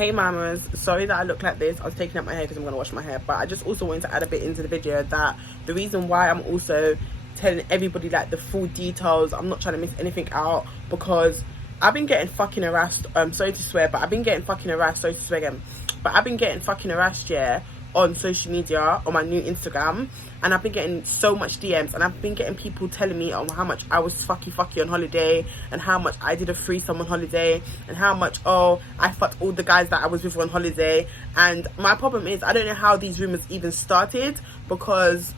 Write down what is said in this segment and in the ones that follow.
Hey mamas, sorry that I look like this. I was taking out my hair because I'm going to wash my hair, but I just also wanted to add a bit into the video that the reason why I'm also telling everybody like the full details, I'm not trying to miss anything out, because I've been getting fucking harassed, sorry to swear, but I've been getting fucking harassed, sorry to swear again, but I've been getting fucking harassed, yeah, on social media, on my new Instagram, and I've been getting so much DMs, and I've been getting people telling me how much I was fucky on holiday, and how much I did a threesome on holiday, and how much, oh, I fucked all the guys that I was with on holiday. And my problem is, I don't know how these rumors even started, because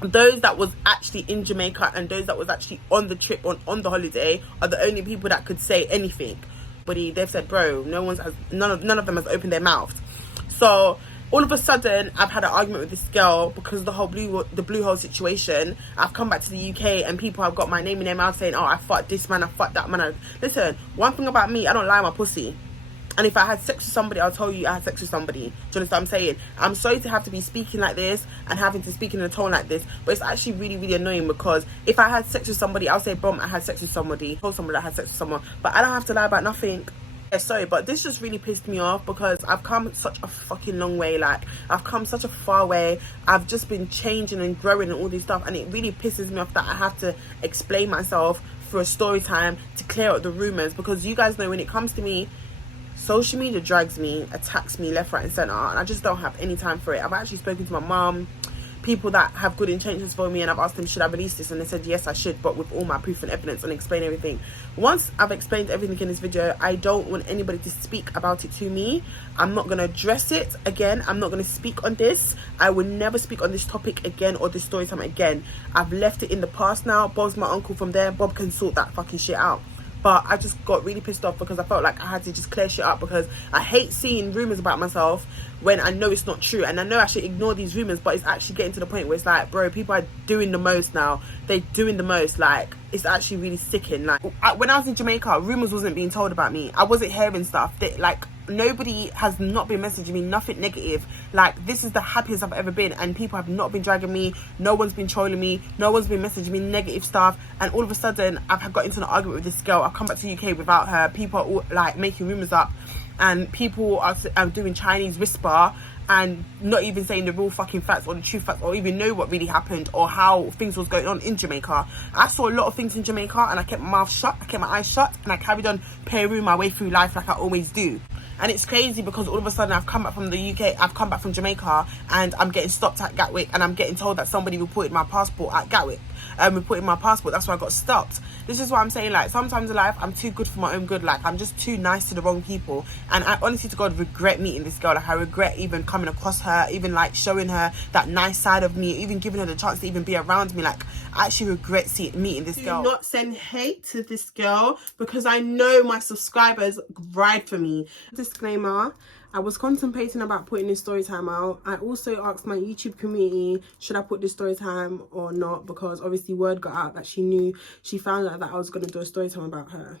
those that was actually in Jamaica and those that was actually on the trip, on the holiday, are the only people that could say anything. But they've said, bro, none of them has opened their mouths. So all of a sudden, I've had an argument with this girl because of the blue hole situation. I've come back to the UK and people have got my name in their mouth saying, oh, I fucked this man, I fucked that man. Listen, one thing about me, I don't lie on my pussy. And if I had sex with somebody, I'll tell you I had sex with somebody. Do you understand what I'm saying? I'm sorry to have to be speaking like this and having to speak in a tone like this, but it's actually really, really annoying, because if I had sex with somebody, I'll say, boom, I had sex with somebody. Told somebody I had sex with someone. But I don't have to lie about nothing. Yeah, sorry, but this just really pissed me off, because I've come such a fucking long way. Like, I've come such a far way. I've just been changing and growing and all this stuff, and it really pisses me off that I have to explain myself for a story time to clear up the rumors, because you guys know when it comes to me, social media drags me, attacks me left, right and centre, and I just don't have any time for it. I've actually spoken to my mum, people that have good intentions for me, and I've asked them, should I release this? And they said yes I should, but with all my proof and evidence, and explain everything. Once I've explained everything in this video, I don't want anybody to speak about it to me. I'm not going to address it again. I'm not going to speak on this. I will never speak on this topic again, or this story time again. I've left it in the past now. Bob's my uncle from there. Bob can sort that fucking shit out. But I just got really pissed off because I felt like I had to just clear shit up, because I hate seeing rumours about myself when I know it's not true. And I know I should ignore these rumours, but it's actually getting to the point where it's like, bro, people are doing the most now. They're doing the most. Like, it's actually really sickening. Like, when I was in Jamaica, rumours wasn't being told about me. I wasn't hearing stuff. Nobody has not been messaging me nothing negative. Like, this is the happiest I've ever been, and people have not been dragging me. No one's been trolling me. No one's been messaging me negative stuff. And all of a sudden, I've got into an argument with this girl. I've come back to the UK without her. People are all like making rumours up, and people are doing Chinese whisper and not even saying the real fucking facts or the true facts, or even know what really happened or how things was going on in Jamaica. I saw a lot of things in Jamaica, and I kept my mouth shut, I kept my eyes shut, and I carried on Peru my way through life like I always do. And it's crazy because all of a sudden I've come back from the UK, I've come back from Jamaica, and I'm getting stopped at Gatwick, and I'm getting told that somebody reported my passport at Gatwick. Reported my passport, that's why I got stopped. This is what I'm saying, like, sometimes in life I'm too good for my own good. Like, I'm just too nice to the wrong people, and I honestly to God regret meeting this girl. Like, I regret even coming across her, even like showing her that nice side of me, even giving her the chance to even be around me. Like, I actually regret meeting this girl. Do not send hate to this girl, because I know my subscribers ride for me. Disclaimer, I was contemplating about putting this story time out. I also asked my YouTube community, should I put this story time or not, because obviously word got out that she found out that I was going to do a story time about her.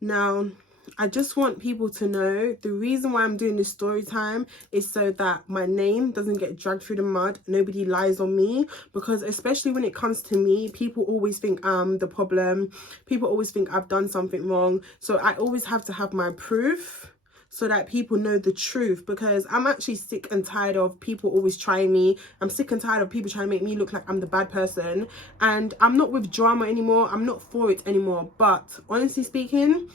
Now, I just want people to know the reason why I'm doing this story time is so that my name doesn't get dragged through the mud. Nobody lies on me, because especially when it comes to me, people always think I'm the problem. People always think I've done something wrong. So I always have to have my proof, so that people know the truth, because I'm actually sick and tired of people always trying me. I'm sick and tired of people trying to make me look like I'm the bad person, and I'm not with drama anymore. I'm not for it anymore. But honestly speaking,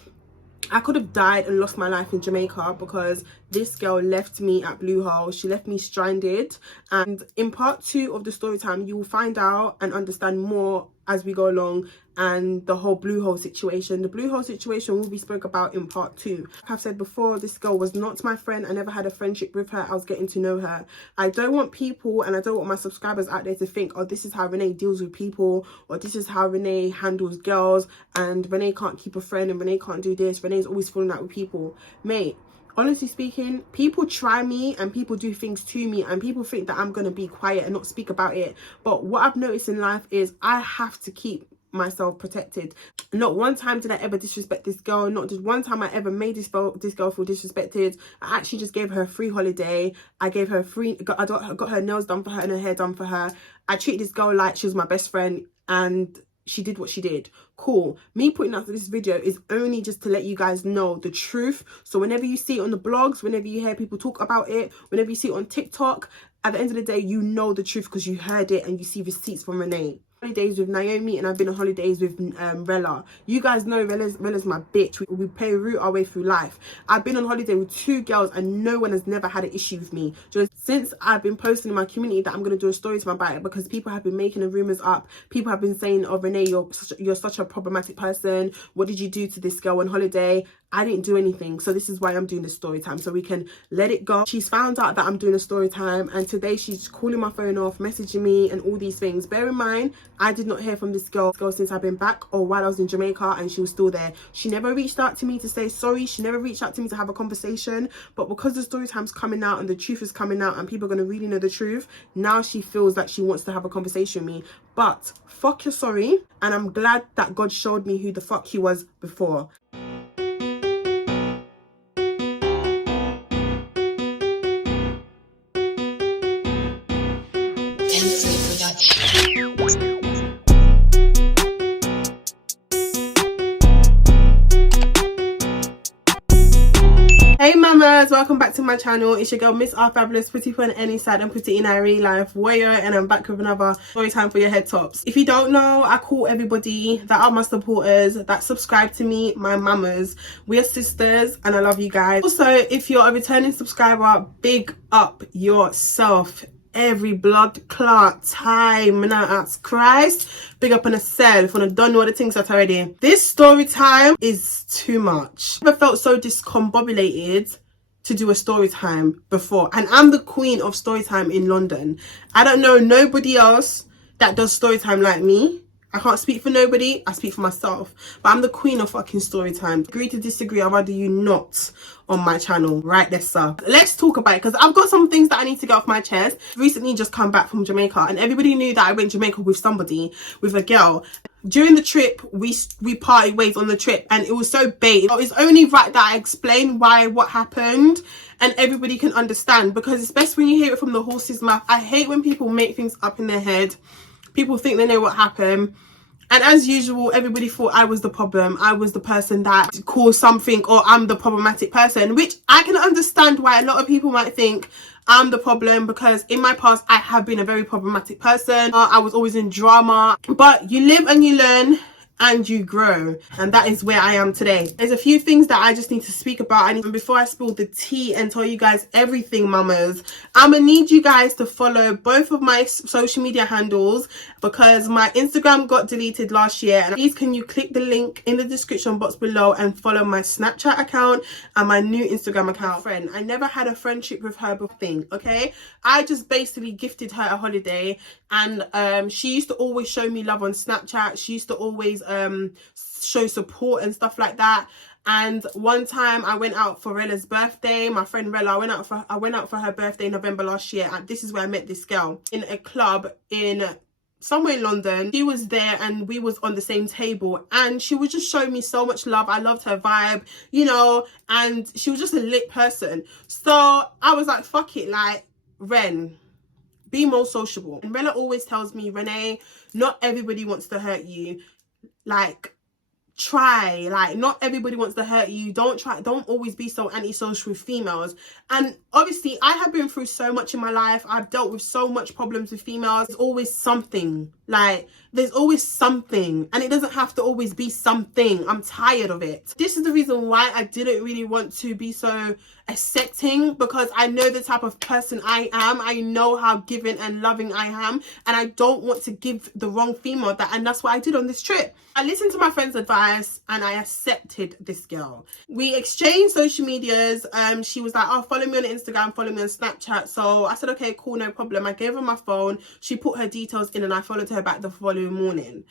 I could have died and lost my life in Jamaica, because this girl left me at Blue Hole. She left me stranded. And in part 2 of the story time, you will find out and understand more as we go along, and the whole Blue Hole situation. The Blue Hole situation will be spoke about in part 2. Like I've said before, this girl was not my friend. I never had a friendship with her. I was getting to know her. I don't want people, and I don't want my subscribers out there to think, oh, this is how Renee deals with people, or this is how Renee handles girls, and Renee can't keep a friend, and Renee can't do this. Renee's always falling out with people. Mate, honestly speaking, people try me and people do things to me, and people think that I'm going to be quiet and not speak about it. But what I've noticed in life is I have to keep myself protected. Not one time did I ever disrespect this girl. Not just one time I ever made this girl feel disrespected. I actually just gave her a free holiday. I gave her I got her nails done for her and her hair done for her. I treated this girl like she was my best friend, and she did what she did. Cool. Me putting out this video is only just to let you guys know the truth. So whenever you see it on the blogs, whenever you hear people talk about it, whenever you see it on TikTok, at the end of the day, you know the truth because you heard it and you see receipts from Renee. Holidays with Naomi, and I've been on holidays with Rella. You guys know Rella's my bitch. We root our way through life. I've been on holiday with 2 girls and no one has never had an issue with me. Just since I've been posting in my community that I'm going to do a story time about it, because people have been making the rumours up. People have been saying, oh Renee, you're such a problematic person. What did you do to this girl on holiday? I didn't do anything. So this is why I'm doing this story time, so we can let it go. She's found out that I'm doing a story time, and today she's calling my phone off, messaging me and all these things. Bear in mind, I did not hear from this girl since I've been back or while I was in Jamaica, and she was still there. She never reached out to me to say sorry. She never reached out to me to have a conversation. But because the story time's coming out and the truth is coming out and people are going to really know the truth, now she feels like she wants to have a conversation with me. But fuck your sorry, and I'm glad that God showed me who the fuck he was before. Hey mamas, welcome back to my channel. It's your girl Miss R Fabulous, pretty for any side and pretty in a real life warrior, and I'm back with another story time for your head tops. If you don't know, I call everybody that are my supporters, that subscribe to me, my mamas. We're sisters and I love you guys. Also, if you're a returning subscriber, big up yourself. Every blood clot time, now ask Christ, big up on yourself, and I don't know what the things that already. This story time is too much. I never felt so discombobulated to do a story time before, and I'm the queen of story time in London. I don't know nobody else that does story time like me. I can't speak for nobody, I speak for myself. But I'm the queen of fucking story time. Agree to disagree, I'd rather you not on my channel. Right there, sir. Let's talk about it, because I've got some things that I need to get off my chest. Recently just come back from Jamaica, and everybody knew that I went to Jamaica with somebody, with a girl. During the trip, we parted ways on the trip, and it was so bait. It's only right that I explain what happened, and everybody can understand, because it's best when you hear it from the horse's mouth. I hate when people make things up in their head. People think they know what happened. And as usual, everybody thought I was the problem. I was the person that caused something, or I'm the problematic person, which I can understand why a lot of people might think I'm the problem, because in my past, I have been a very problematic person. I was always in drama. But you live and you learn and you grow, and that is where I am today. There's a few things that I just need to speak about, and before I spill the tea and tell you guys everything, mamas, I'm gonna need you guys to follow both of my social media handles, because my Instagram got deleted last year, and please can you click the link in the description box below and follow my Snapchat account and my new Instagram account. Friend, I never had a friendship with her before, okay? I just basically gifted her a holiday, and she used to always show me love on Snapchat. She used to always show support and stuff like that. And one time I went out for Rella's birthday. My friend Rella, I went out for her birthday in November last year, and this is where I met this girl in a club in somewhere in London. She was there and we was on the same table, and she was just showing me so much love. I loved her vibe, you know, and she was just a lit person. So I was like, fuck it, like, Ren, be more sociable. And Rella always tells me, Renee, not everybody wants to hurt you. Like, try, like, not everybody wants to hurt you. Don't always be so antisocial with females. And obviously I have been through so much in my life. I've dealt with so much problems with females. There's always something, like, there's always something, and it doesn't have to always be something. I'm tired of it. This is the reason why I didn't really want to be so accepting, because I know the type of person I am. I know how giving and loving I am, and I don't want to give the wrong female that. And that's what I did on this trip. I listened to my friend's advice and I accepted this girl. We exchanged social medias. She was like, oh, follow me on Instagram, follow me on Snapchat. So I said, okay, cool, no problem. I gave her my phone. She put her details in and I followed her back the following morning.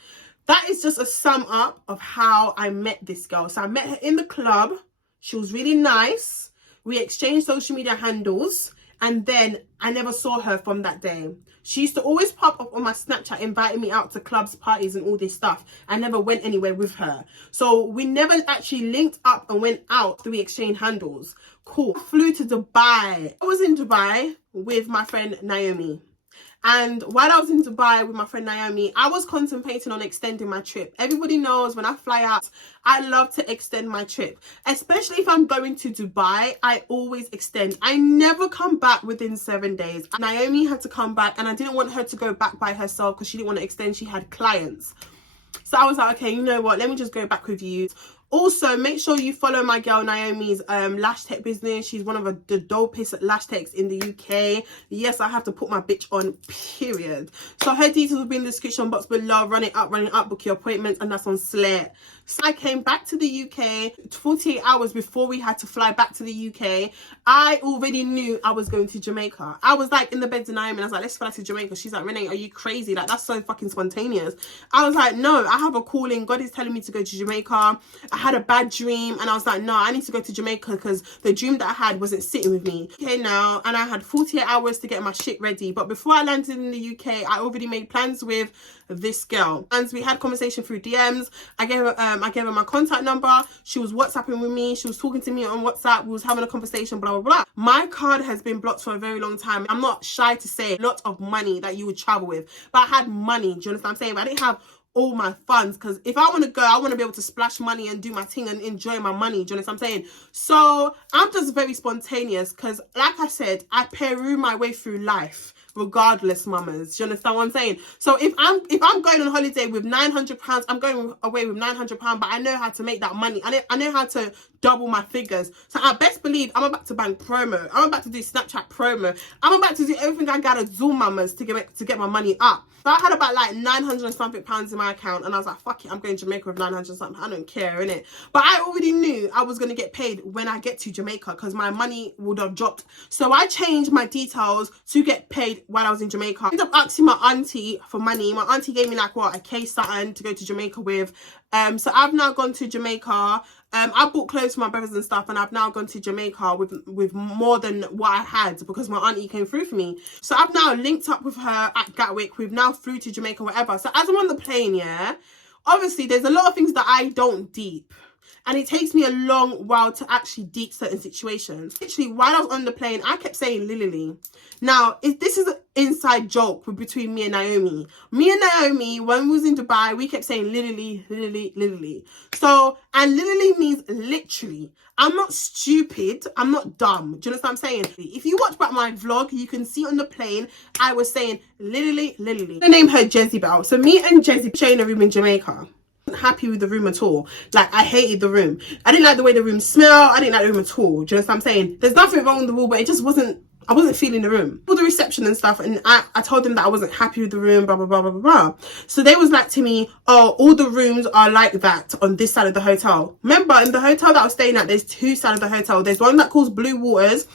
That is just a sum up of how I met this girl. So I met her in the club. She was really nice. We exchanged social media handles, and then I never saw her from that day. She used to always pop up on my Snapchat, inviting me out to clubs, parties and all this stuff. I never went anywhere with her. So we never actually linked up and went out after we exchanged handles. Cool. I flew to Dubai. I was in Dubai with my friend Naomi. And while I was in Dubai with my friend Naomi, I was contemplating on extending my trip. Everybody knows when I fly out, I love to extend my trip. Especially if I'm going to Dubai, I always extend. I never come back within 7 days. Naomi had to come back, and I didn't want her to go back by herself because she didn't want to extend. She had clients. So I was like, okay, you know what? Let me just go back with you. Also, make sure you follow my girl Naomi's lash tech business. She's one of the dopest lash techs in the UK. Yes, I have to put my bitch on, period. So her details will be in the description box below. Run it up, book your appointments, and that's on Slate. So I came back to the UK 48 hours before we had to fly back to the UK. I already knew I was going to Jamaica. I was like in the bed denying, and I was like, let's fly to Jamaica. She's like, Renee, are you crazy? Like, that's so fucking spontaneous. I was like, no, I have a calling. God is telling me to go to Jamaica. I had a bad dream, and I was like, no, I need to go to Jamaica because the dream that I had wasn't sitting with me. Okay, now, and I had 48 hours to get my shit ready. But before I landed in the UK, I already made plans with this girl, and we had conversation through DMs. I gave her my contact number. She was WhatsApping with me. She was talking to me on WhatsApp. We was having a conversation, blah blah blah. My card has been blocked for a very long time. I'm not shy to say a lot of money that you would travel with, but I had money. Do you understand what I'm saying? But I didn't have all my funds, because if I want to go, I want to be able to splash money and do my thing and enjoy my money. Do you understand what I'm saying? So I'm just very spontaneous, because like I said, I Peru my way through life regardless, mamas. Do you understand what I'm saying? So if I'm going on holiday with £900, I'm going away with £900, but I know how to make that money. I know how to double my figures. So I best believe I'm about to bank promo. I'm about to do Snapchat promo. I'm about to do everything I gotta do, mamas, to get my money up. So I had about like 900 and something pounds in my account, and I was like, fuck it, I'm going to Jamaica with 900 and something. I don't care, innit? But I already knew I was going to get paid when I get to Jamaica, because my money would have dropped. So I changed my details to get paid while I was in Jamaica. I ended up asking my auntie for money. My auntie gave me like, what, a case something to go to Jamaica with. So I've now gone to Jamaica. I bought clothes for my brothers and stuff, and I've now gone to Jamaica with more than what I had, because my auntie came through for me. So I've now linked up with her at Gatwick. We've now flew to Jamaica, whatever. So as I'm on the plane, yeah, obviously there's a lot of things that I don't deep. And it takes me a long while to actually deep certain situations. Literally, while I was on the plane, I kept saying Lily. Now, this is an inside joke between me and Naomi. Me and Naomi, when we was in Dubai, we kept saying Lily. So, and Lily means literally. I'm not stupid. I'm not dumb. Do you understand what I'm saying? If you watch back my vlog, you can see on the plane, I was saying Lily. I named her Jezebel. So me and Jezebel sharing a room in Jamaica. Happy with the room at all. Like, I hated the room. I didn't like the way the room smelled. I didn't like the room at all. Do you know what I'm saying? There's nothing wrong with the wall, but it just wasn't, I wasn't feeling the room. All the reception and stuff, and I told them that I wasn't happy with the room, blah blah blah blah blah. So they was like to me, oh, all the rooms are like that on this side of the hotel. Remember, in the hotel that I was staying at, there's two sides of the hotel. There's one that calls Blue Waters,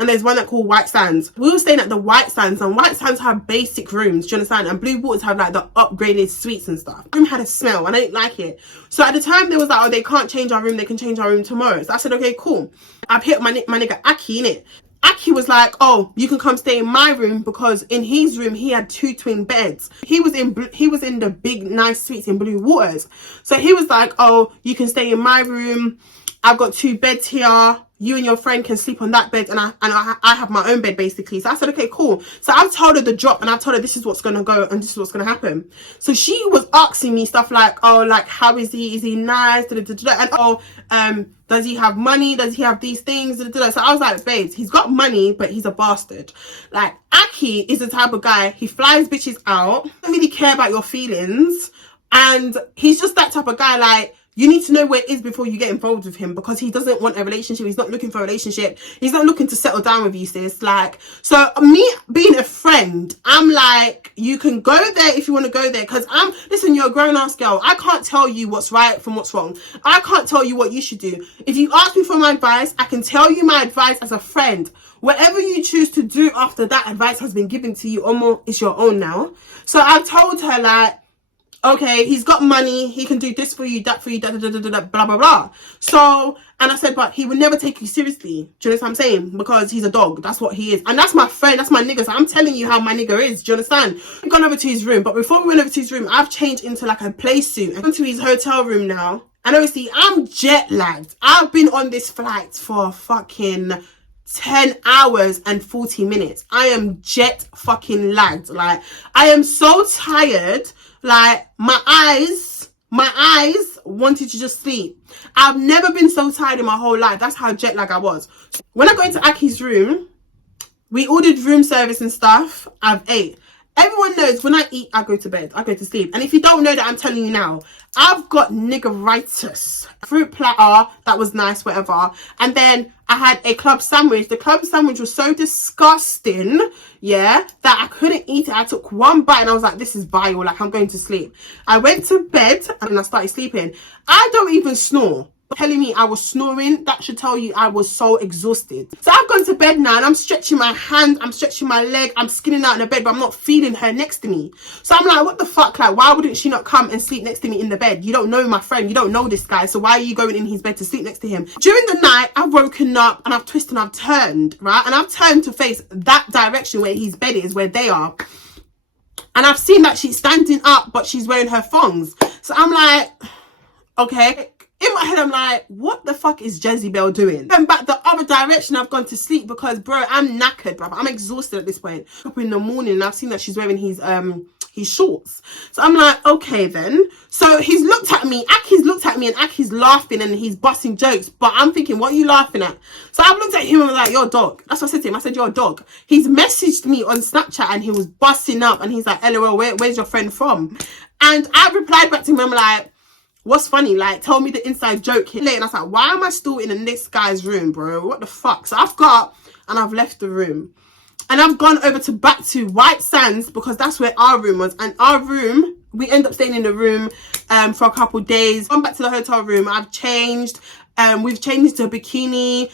and there's one that called White Sands. We were staying at the White Sands, and White Sands have basic rooms, do you understand? And Blue Waters have like the upgraded suites and stuff. The room had a smell, and I didn't like it. So at the time, they was like, oh, they can't change our room, they can change our room tomorrow. So I said, okay, cool. I've hit my nigga Aki, innit? Aki was like, oh, you can come stay in my room, because in his room he had 2 twin beds. He was in the big nice suites in Blue Waters. So he was like, oh, you can stay in my room. I've got 2 beds here. You and your friend can sleep on that bed, and I have my own bed, basically. So I said, okay, cool. So I've told her the drop, and I've told her this is what's gonna go and this is what's gonna happen. So she was asking me stuff like, oh, like, how is he? Is he nice? And oh, does he have money? Does he have these things? So I was like, babes, he's got money, but he's a bastard. Like, Aki is the type of guy, he flies bitches out, doesn't really care about your feelings, and he's just that type of guy, like, you need to know where it is before you get involved with him, because he doesn't want a relationship. He's not looking for a relationship. He's not looking to settle down with you, sis. Like, so me being a friend, I'm like, you can go there if you want to go there, because listen, you're a grown-ass girl. I can't tell you what's right from what's wrong. I can't tell you what you should do. If you ask me for my advice, I can tell you my advice as a friend. Whatever you choose to do after that advice has been given to you, Omo, it's your own now. So I told her, like, okay, he's got money, he can do this for you, that for you, da da da da da, blah blah blah. So, and I said, but he would never take you seriously. Do you know what I'm saying? Because he's a dog. That's what he is. And that's my friend, that's my nigga. So I'm telling you how my nigga is. Do you understand? I've gone over to his room, but before we went over to his room, I've changed into like a play suit. I've gone to his hotel room now. And obviously, I'm jet lagged. I've been on this flight for fucking 10 hours and 40 minutes. I am jet fucking lagged. Like, I am so tired. Like, my eyes wanted to just sleep. I've never been so tired in my whole life. That's how jet lag I was. When I got into Aki's room, we ordered room service and stuff. I've ate. Everyone knows when I eat, I go to bed. I go to sleep. And if you don't know that, I'm telling you now. I've got niggeritis. Fruit platter, that was nice, whatever. And then I had a club sandwich. The club sandwich was so disgusting, yeah, that I couldn't eat it. I took one bite and I was like, this is vile. Like, I'm going to sleep. I went to bed and I started sleeping. I don't even snore. Telling me I was snoring, that should tell you I was so exhausted. So I've gone to bed now and I'm stretching my hand, I'm stretching my leg, I'm skinning out in the bed, but I'm not feeling her next to me. So I'm like, what the fuck? Like, why wouldn't she not come and sleep next to me in the bed? You don't know my friend, you don't know this guy, so why are you going in his bed to sleep next to him? During the night, I've woken up and I've twisted and I've turned, right? And I've turned to face that direction where his bed is, where they are. And I've seen that she's standing up, but she's wearing her thongs. So I'm like, okay. In my head, I'm like, what the fuck is Jezebel doing? And back the other direction, I've gone to sleep because, bro, I'm knackered, bro. I'm exhausted at this point. Up in the morning, and I've seen that she's wearing his shorts. So I'm like, okay then. So he's looked at me, Aki's looked at me, and Aki's laughing and he's busting jokes. But I'm thinking, what are you laughing at? So I've looked at him and I'm like, you're a dog. That's what I said to him. I said, you're a dog. He's messaged me on Snapchat and he was busting up and he's like, LOL, where's your friend from? And I replied back to him, I'm like, what's funny? Like, tell me the inside joke here. And I was like, why am I still in the next guy's room, bro? What the fuck? So I've got, and I've left the room. And I've gone over to back to White Sands because that's where our room was. And our room, we end up staying in the room for a couple of days. Gone back to the hotel room. I've changed. We've changed to a bikini.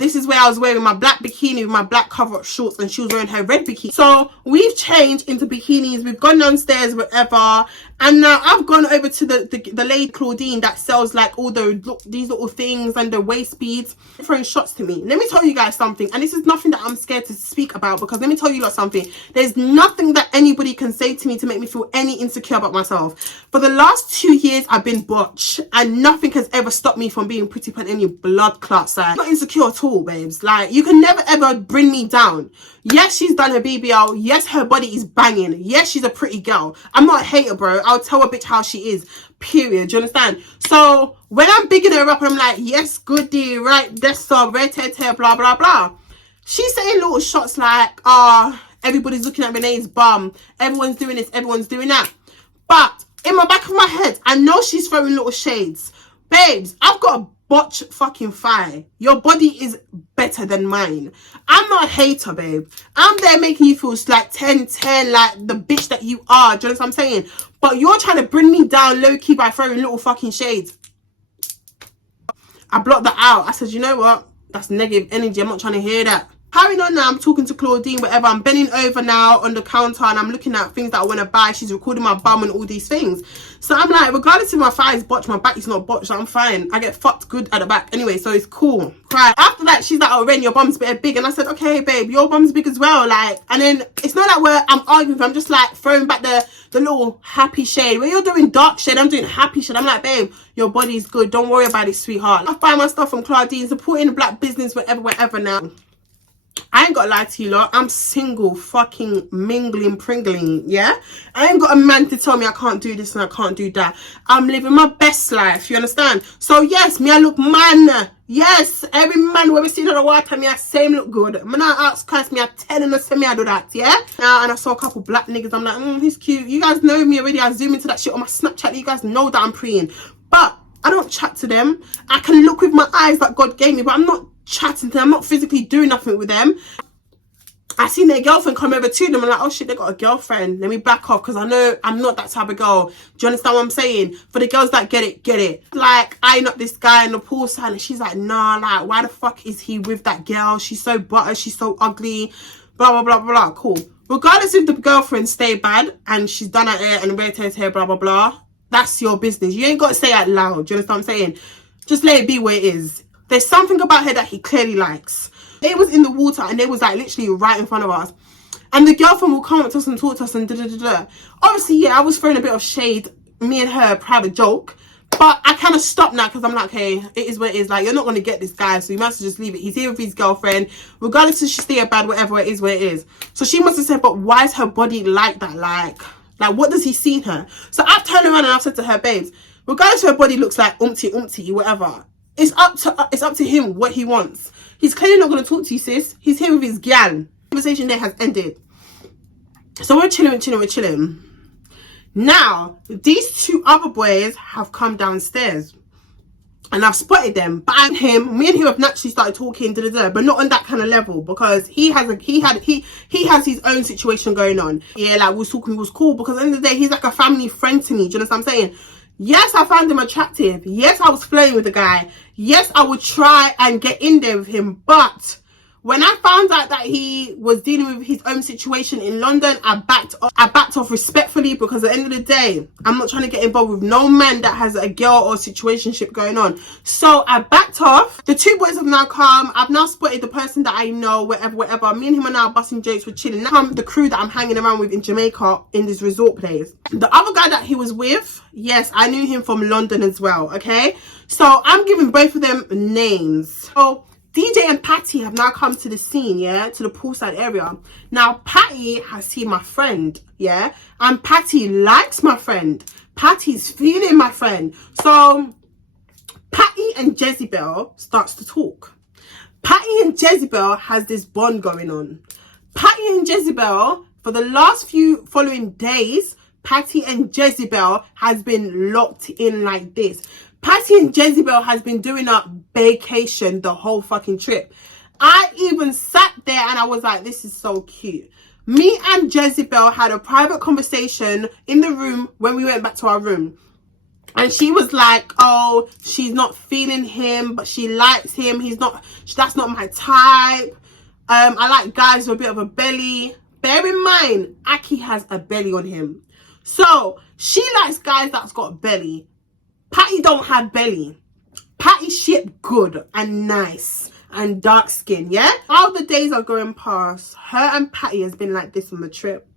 This is where I was wearing my black bikini with my black cover-up shorts and she was wearing her red bikini. So we've changed into bikinis. We've gone downstairs, whatever. And now I've gone over to the lady Claudine that sells like all these little things and the waist beads, throwing shots to me. Let me tell you guys something, and this is nothing that I'm scared to speak about because let me tell you lot something. There's nothing that anybody can say to me to make me feel any insecure about myself. For the last 2 years, I've been botched and nothing has ever stopped me from being pretty on any blood clots. Like, I'm not insecure at all, babes. Like, you can never ever bring me down. Yes, she's done her BBL. Yes, her body is banging. Yes, she's a pretty girl. I'm not a hater, bro. I'll tell a bitch how she is. Period. Do you understand? So when I'm bigging her up and I'm like, yes, goodie, right, that's all, red hair, blah, blah, blah. She's saying little shots like, everybody's looking at Renee's bum. Everyone's doing this, everyone's doing that. But in my back of my head, I know she's throwing little shades. Babes, I've got a botch fucking thigh. Your body is better than mine. I'm not a hater, babe. I'm there making you feel like 10-10, like the bitch that you are. Do you know what I'm saying? But you're trying to bring me down low-key by throwing little fucking shades. I blocked that out. I said, you know what? That's negative energy. I'm not trying to hear that. Carrying on now, I'm talking to Claudine, whatever. I'm bending over now on the counter and I'm looking at things that I want to buy. She's recording my bum and all these things. So I'm like, regardless if my thigh is botched, my back is not botched, I'm fine. I get fucked good at the back anyway, so it's cool. Right. After that, she's like, oh, Ren, your bum's a bit big. And I said, okay, babe, your bum's big as well. Like, and then it's not like I'm arguing with her. I'm just like throwing back the little happy shade. When you're doing dark shade, I'm doing happy shade. I'm like, babe, your body's good. Don't worry about it, sweetheart. I buy my stuff from Claudine, supporting the black business, whatever now. I ain't got to lie to you lot. I'm single, fucking mingling, pringling, yeah? I ain't got a man to tell me I can't do this and I can't do that. I'm living my best life, you understand? So yes, me I look man. Yes, every man when we see on the water, me I say me look good. Man I ask Christ, me I tell him to say me I do that, yeah? And I saw a couple black niggas, I'm like, he's cute. You guys know me already. I zoom into that shit on my Snapchat. You guys know that I'm preying. But I don't chat to them. I can look with my eyes that God gave me, but I'm not chatting to them. I'm not physically doing nothing with them. I seen their girlfriend come over to them and like, oh shit, they got a girlfriend. Let me back off because I know I'm not that type of girl. Do you understand what I'm saying? For the girls that get it, get it. Like, eyeing up this guy in the poolside and she's like, nah, like, why the fuck is he with that girl? She's so butter, she's so ugly, blah, blah, blah, blah, cool. Regardless if the girlfriend stay bad and she's done her hair and red hair, blah, blah, blah, that's your business. You ain't got to say it out loud. Do you understand what I'm saying? Just let it be where it is. There's something about her that he clearly likes. It was in the water and they was like literally right in front of us. And the girlfriend will come up to us and talk to us and da-da-da-da. Obviously, yeah, I was throwing a bit of shade. Me and her, private joke. But I kind of stopped now because I'm like, okay, it is what it is. Like, you're not going to get this guy, so you must just leave it. He's here with his girlfriend. Regardless if she's still bad, whatever, it is what it is. So she must have said, but why is her body like that? Like what does he see in her? So I've turned around and I've said to her, babes, regardless if her body looks like umpty, whatever, it's up to him what he wants. He's clearly not going to talk to you, sis. He's here with his gal. Conversation there has ended. So we're chilling. Now, these two other boys have come downstairs and I've spotted them. But me and him have naturally started talking, but not on that kind of level, because he has his own situation going on. Yeah, like, we was talking, we was cool, because at the end of the day, he's like a family friend to me. Do you know what I'm saying? Yes, I found him attractive. Yes, I was flirting with the guy. Yes, I would try and get in there with him, but when I found out that he was dealing with his own situation in London, I backed off respectfully, because at the end of the day, I'm not trying to get involved with no man that has a girl or situationship going on. So I backed off. The two boys have now come. I've now spotted the person that I know, whatever. Me and him are now busting jokes, we're chilling. Now the crew that I'm hanging around with in Jamaica in this resort place. The other guy that he was with, yes, I knew him from London as well, okay? So I'm giving both of them names. So DJ and Patty have now come to the scene, yeah, to the Poolside area. Now, Patty has seen my friend, yeah, and Patty likes my friend. Patty's feeling my friend. So, Patty and Jezebel starts to talk. Patty and Jezebel has this bond going on. Patty and Jezebel, for the last few following days, Patty and Jezebel has been locked in like this. Patty and Jezebel has been doing a vacation the whole fucking trip. I even sat there and I was like, this is so cute. Me and Jezebel had a private conversation in the room when we went back to our room. And she was like, oh, she's not feeling him, but she likes him. That's not my type. I like guys with a bit of a belly. Bear in mind, Aki has a belly on him. So she likes guys that's got a belly. Patty don't have belly. Patty shit good and nice and dark skin, yeah? How the days are going past, her and Patty has been like this on the trip.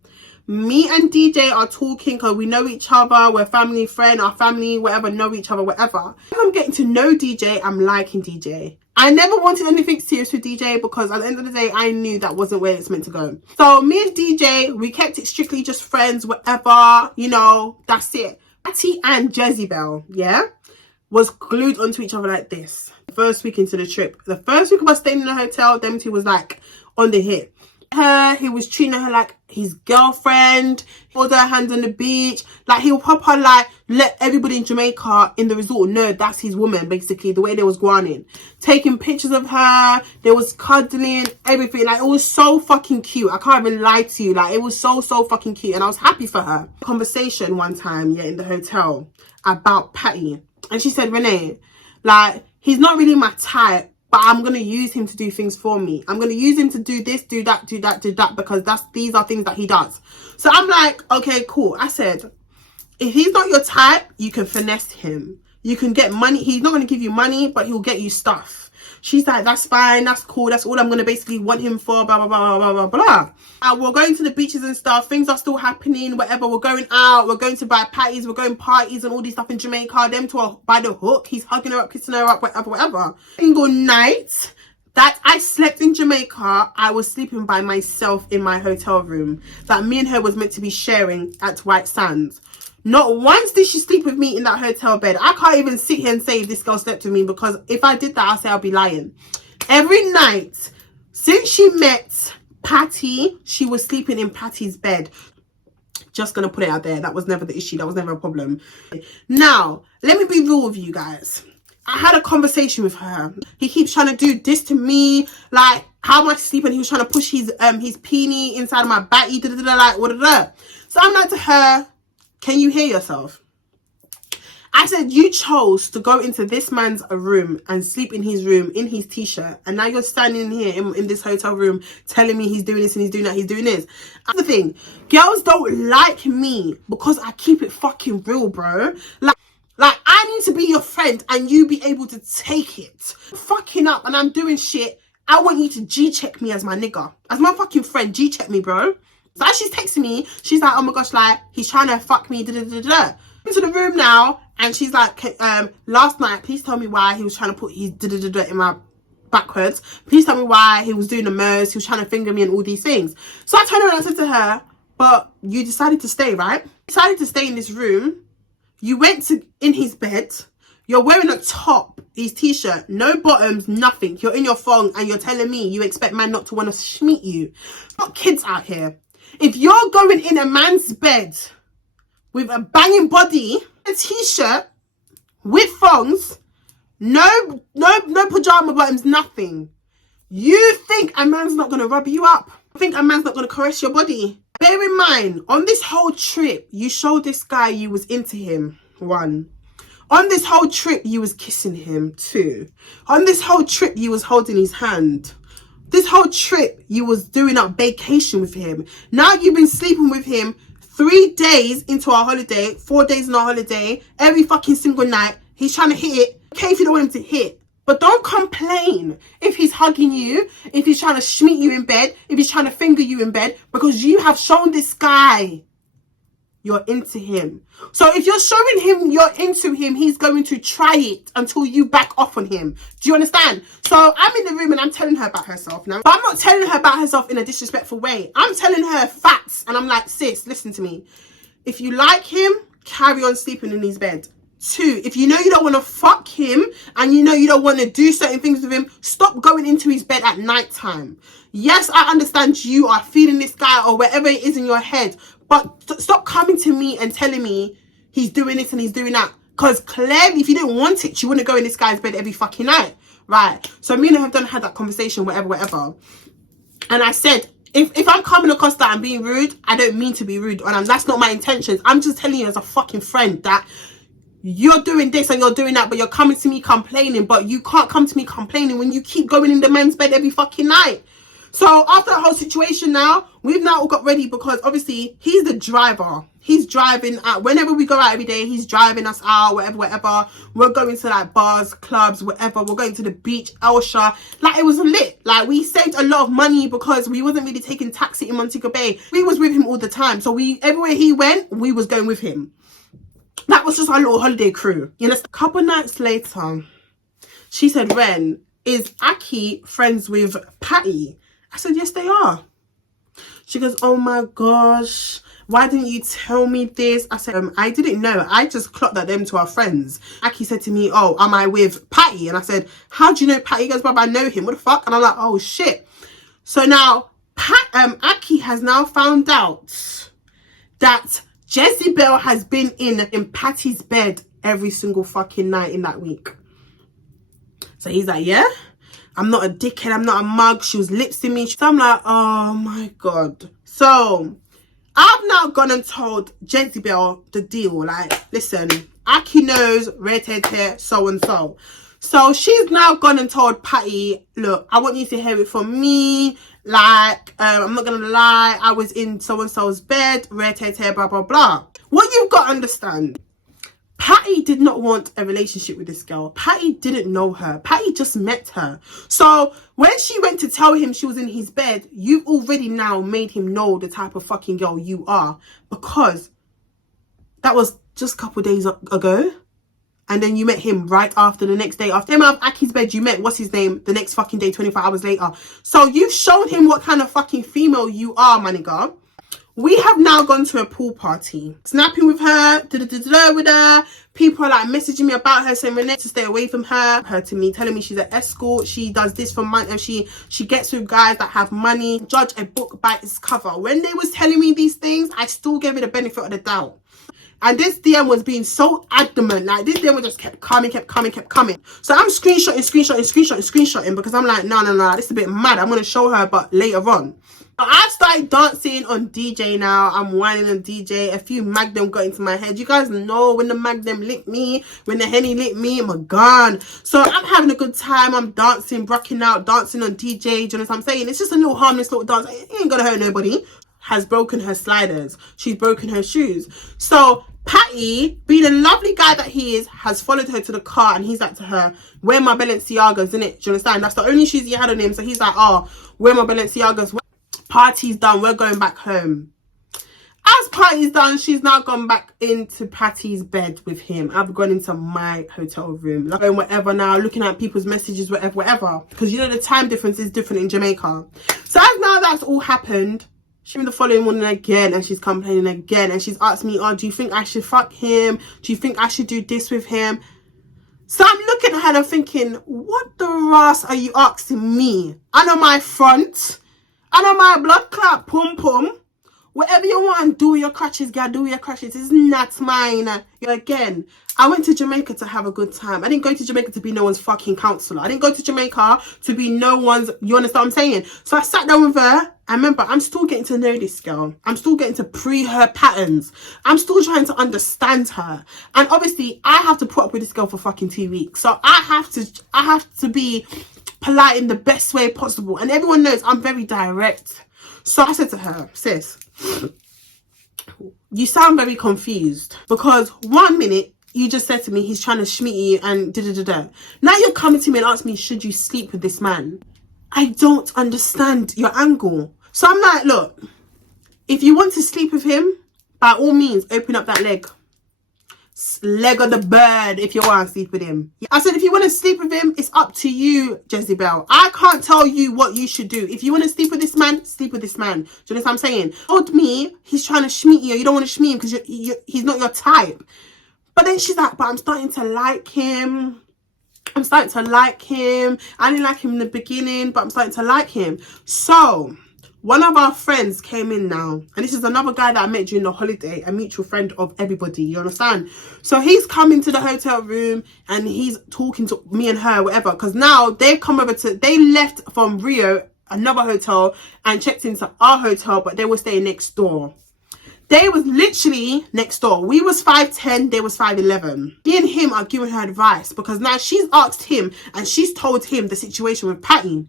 Me and DJ are talking because we know each other. We're family friend, our family, whatever, know each other, whatever. I'm getting to know DJ. I'm liking DJ. I never wanted anything serious with DJ because at the end of the day, I knew that wasn't where it's meant to go. So me and DJ, we kept it strictly just friends, whatever, you know, that's it. Patty and Jezebel, yeah, was glued onto each other like this. First week into the trip. The first week of us staying in the hotel, them two was like on the hit. He was treating her like his girlfriend. He held her hands on the beach. Like, he'll pop her, like, let everybody in Jamaica in the resort know that's his woman, basically, the way they was going. Taking pictures of her. They was cuddling, everything. Like, it was so fucking cute. I can't even lie to you. Like, it was so fucking cute. And I was happy for her. Conversation one time, yeah, in the hotel about Patty. And she said, Renee, like, he's not really my type, but I'm going to use him to do things for me. I'm going to use him to do this, do that, because these are things that he does. So I'm like, okay, cool. I said, if he's not your type, you can finesse him. You can get money. He's not going to give you money, but he'll get you stuff. She's like, that's fine. That's cool. That's all I'm going to basically want him for, blah, blah, blah, blah, blah, blah. And we're going to the beaches and stuff. Things are still happening, whatever. We're going out. We're going to buy patties. We're going parties and all this stuff in Jamaica. Them two are by the hook. He's hugging her up, kissing her up, whatever. Single night that I slept in Jamaica, I was sleeping by myself in my hotel room that me and her was meant to be sharing at White Sands. Not once did she sleep with me in that hotel bed. I can't even sit here and say if this girl slept with me, because if I did that, I'll say I'll be lying. Every night since she met Patty, she was sleeping in Patty's bed. Just gonna put it out there. That was never the issue. That was never a problem. Now, let me be real with you guys. I had a conversation with her. He keeps trying to do this to me, like how much sleep, and he was trying to push his peenie inside of my batty, like what. So I'm like to her, can you hear yourself? I said, you chose to go into this man's room and sleep in his room in his t-shirt, and now you're standing here in this hotel room telling me he's doing this and he's doing that, he's doing this. Another thing, girls don't like me because I keep it fucking real, bro. Like I need to be your friend and you be able to take it. I'm fucking up and I'm doing shit. I want you to G-check me as my nigga. As my fucking friend, G-check me, bro. So as she's texting me, she's like, oh my gosh, like, he's trying to fuck me, Into the room now, and she's like, last night, please tell me why he was trying to put his in my backwards. Please tell me why he was doing the most. He was trying to finger me and all these things. So I turned around and I said to her, but you decided to stay, right? You decided to stay in this room. You went in his bed. You're wearing a top, his t-shirt, no bottoms, nothing. You're in your thong and you're telling me you expect man not to want to schmeat you. Got kids out here. If you're going in a man's bed with a banging body, a t-shirt, with thongs, no pajama bottoms, nothing. You think a man's not going to rub you up? You think a man's not going to caress your body? Bear in mind, on this whole trip, you showed this guy you was into him, 1. On this whole trip, you was kissing him, 2. On this whole trip, you was holding his hand. This whole trip, you was doing a vacation with him. Now you've been sleeping with him 3 days into our holiday, 4 days in our holiday, every fucking single night. He's trying to hit it. Okay, if you don't want him to hit. But don't complain if he's hugging you, if he's trying to schmeat you in bed, if he's trying to finger you in bed, because you have shown this guy you're into him. So if you're showing him you're into him, he's going to try it until you back off on him. Do you understand? So I'm in the room and I'm telling her about herself now. But I'm not telling her about herself in a disrespectful way. I'm telling her facts. And I'm like, sis, listen to me. If you like him, carry on sleeping in his bed. 2, if you know you don't want to fuck him and you know you don't want to do certain things with him, stop going into his bed at night time. Yes, I understand you are feeling this guy or whatever it is in your head, but stop coming to me and telling me he's doing this and he's doing that. Because clearly, if you didn't want it, you wouldn't go in this guy's bed every fucking night. Right? So me and her have had that conversation, whatever. And I said, if I'm coming across that and being rude, I don't mean to be rude. And that's not my intentions. I'm just telling you as a fucking friend that you're doing this and you're doing that, but you're coming to me complaining. But you can't come to me complaining when you keep going in the man's bed every fucking night. So after that whole situation now, we've now all got ready because obviously he's the driver. He's driving out. Whenever we go out every day, he's driving us out, whatever. We're going to like bars, clubs, whatever. We're going to the beach, Elsha. Like it was lit. Like we saved a lot of money because we wasn't really taking taxi in Montego Bay. We was with him all the time. So everywhere he went, we was going with him. That was just our little holiday crew. You know, a couple nights later, she said, Ren, is Aki friends with Patty? I said, yes, they are. She goes, oh my gosh, why didn't you tell me this? I said, I didn't know. I just clocked that them to our friends. Aki said to me, oh, am I with Patty? And I said, how do you know Patty? He goes, Bob, I know him. What the fuck? And I'm like, oh shit. So now Aki has now found out that Jezebel has been in Patty's bed every single fucking night in that week. So he's like, yeah, I'm not a dickhead. I'm not a mug. She was lipsing me. So I'm like, oh my God. So I've now gone and told Jezebel the deal. Like, listen, Aki knows, so and so. So she's now gone and told Patty, look, I want you to hear it from me. Like, I'm not gonna lie, I was in so-and-so's bed, blah, blah, blah. What you've got to understand, Patty did not want a relationship with this girl. Patty didn't know her. Patty just met her. So when she went to tell him she was in his bed, you've already now made him know the type of fucking girl you are. Because that was just a couple of days ago. And then you met him right after, the next day. After him out of Aki's bed, you met, what's his name, the next fucking day, 24 hours later. So you've shown him what kind of fucking female you are, my nigga. We have now gone to a pool party. Snapping with her, with her. People are like messaging me about her, saying Renee to stay away from her. Her to me, telling me she's an escort. She does this for money. She gets with guys that have money. Judge a book by its cover. When they was telling me these things, I still gave it the benefit of the doubt. And this DM was being so adamant. Like, this DM was just kept coming. So I'm screenshotting because I'm like, no, this is a bit mad. I'm going to show her, but later on. I've started dancing on DJ now. I'm whining on DJ. A few Magnum got into my head. You guys know when the Magnum lit me, when the Henny lit me, I'm gone. So I'm having a good time. I'm dancing, rocking out, dancing on DJ. Do you know what I'm saying? It's just a little harmless little dance. It ain't going to hurt nobody. Has broken her sliders. She's broken her shoes. So Patty, being a lovely guy that he is, has followed her to the car and he's like to her, where my Balenciagas, innit? Do you understand? That's the only shoes he had on him. So he's like, oh, where my Balenciagas? Party's done. We're going back home. as party's done, she's now gone back into Patty's bed with him. I've gone into my hotel room, like going whatever now, looking at people's messages, whatever. Because you know the time difference is different in Jamaica. So as now that's all happened, she went the following morning again, and she's complaining again, and she's asked me, oh, do you think I should fuck him? Do you think I should do this with him? So I'm looking at her and I'm thinking, what the ass are you asking me? I know my front. I know my blood clot pum pum. Whatever you want, do with your crutches, girl, do with your crutches. It's not mine. Again, I went to Jamaica to have a good time. I didn't go to Jamaica to be no one's fucking counselor. I didn't go to Jamaica to be no one's, you understand what I'm saying? So I sat down with her. And remember, I'm still getting to know this girl. I'm still getting to pre her patterns. I'm still trying to understand her. And obviously, I have to put up with this girl for fucking 2 weeks. So I have to be polite in the best way possible. And everyone knows I'm very direct. So I said to her, sis, you sound very confused, because 1 minute you just said to me he's trying to schmeat you and da-da-da-da. Now you're coming to me and asking me, should you sleep with this man? I don't understand your angle. So I'm like, look, if you want to sleep with him, by all means, open up that leg. Leg of the bird, if you want to sleep with him. I said, if you want to sleep with him, it's up to you, Jezebel. I can't tell you what you should do. If you want to sleep with this man, sleep with this man. Do you know what I'm saying? Told me he's trying to schmeat you. You don't want to schmeat him because he's not your type. But then she's like, but I'm starting to like him. I'm starting to like him. I didn't like him in the beginning, but I'm starting to like him. So one of our friends came in now, and this is another guy that I met during the holiday, a mutual friend of everybody, you understand? So he's come into the hotel room and he's talking to me and her, whatever, because now they've come over to, they left from Rio, another hotel, and checked into our hotel, but they were staying next door. They was literally next door. We was 5'10", they was 5'11". Me and him are giving her advice, because now she's asked him and she's told him the situation with Patty.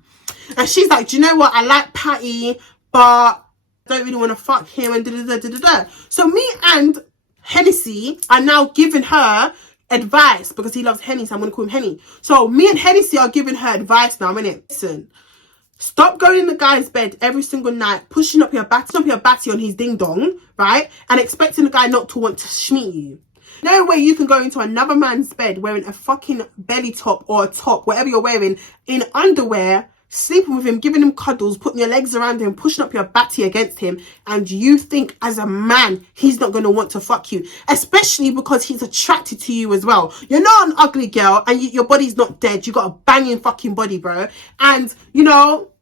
And she's like, do you know what? I like Patty, but I don't really want to fuck him and da-da-da-da-da-da. So me and Hennessy are now giving her advice, because he loves Henny, so I'm going to call him Henny. So me and Hennessy are giving her advice now, innit? Listen, stop going in the guy's bed every single night, pushing up your batty on his ding-dong, right? And expecting the guy not to want to schmeat you. No way you can go into another man's bed wearing a fucking belly top or a top, whatever you're wearing, in underwear, sleeping with him, giving him cuddles, putting your legs around him, pushing up your batty against him, and you think as a man he's not going to want to fuck you, especially because he's attracted to you as well. You're not an ugly girl, and your body's not dead. You got a banging fucking body, bro. And you know,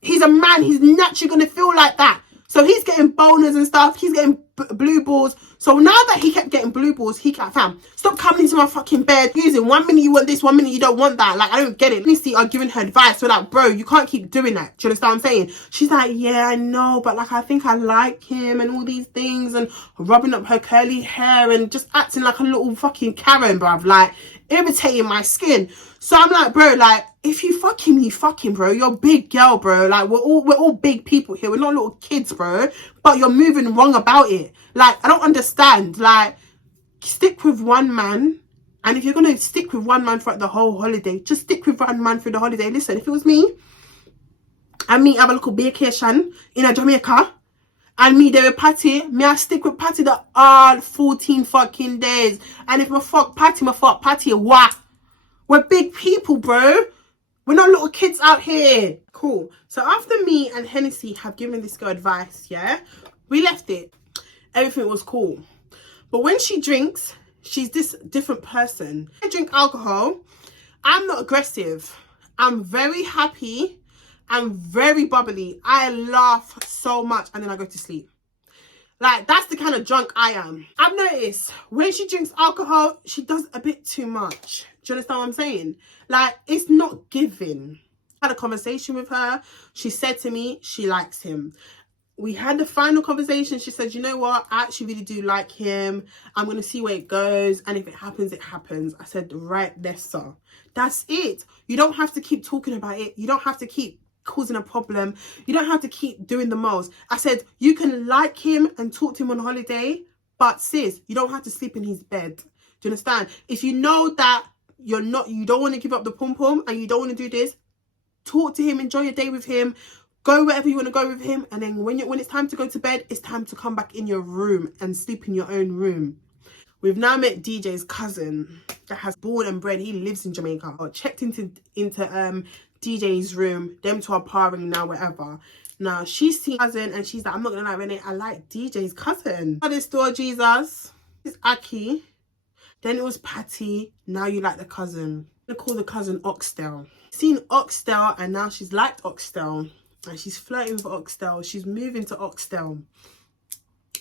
he's a man, he's naturally going to feel like that. So he's getting boners and stuff, he's getting blue balls. So now that he kept getting blue balls, he kept, fam, stop coming into my fucking bed using 1 minute you want this, 1 minute you don't want that. Like, I don't get it. Honestly, I'm giving her advice. So like, bro, you can't keep doing that. Do you understand what I'm saying? She's like, yeah, I know, but like, I think I like him and all these things, and rubbing up her curly hair and just acting like a little fucking Karen, bruv, like irritating my skin. So I'm like, bro, like, if you fuck him, you fuck him, bro. You're a big girl, bro. Like, we're all big people here. We're not little kids, bro. But you're moving wrong about it. Like, I don't understand. Like, stick with one man. And if you're going to stick with one man throughout the whole holiday, just stick with one man through the holiday. Listen, if it was me, and me have a little vacation in a Jamaica, and me there with Patty, me I stick with Patty the all 14 fucking days. And if I fuck Patty, what? We're big people, bro. We're not little kids out here. Cool. So after me and Hennessy have given this girl advice, yeah, we left it. Everything was cool. But when she drinks, she's this different person. I drink alcohol. I'm not aggressive. I'm very happy. I'm very bubbly. I laugh so much and then I go to sleep. Like, that's the kind of drunk I am. I've noticed when she drinks alcohol, she does a bit too much. Do you understand what I'm saying? Like, it's not giving. I had a conversation with her. She said to me she likes him. We had the final conversation. She said, you know what? I actually really do like him. I'm going to see where it goes. And if it happens, it happens. I said, right there, sir. That's it. You don't have to keep talking about it. You don't have to keep causing a problem. You don't have to keep doing the most. I said, you can like him and talk to him on holiday, but sis, you don't have to sleep in his bed. Do you understand? If you know that you don't want to give up the pom-pom and you don't want to do this, talk to him, enjoy your day with him, Go wherever you want to go with him, and then when it's time to go to bed, it's time to come back in your room and sleep in your own room. We've now met DJ's cousin that has born and bred. He lives in Jamaica. I checked into DJ's room. Them two are partying now, whatever. Now she's seen cousin and she's like, I'm not gonna lie, Renee, I like DJ's cousin. This store, Jesus. It's Aki. Then it was Patty. Now you like the cousin. I'm gonna call the cousin Oxtail. Seen Oxtail and now she's liked Oxtail. And she's flirting with Oxtail. She's moving to Oxtail.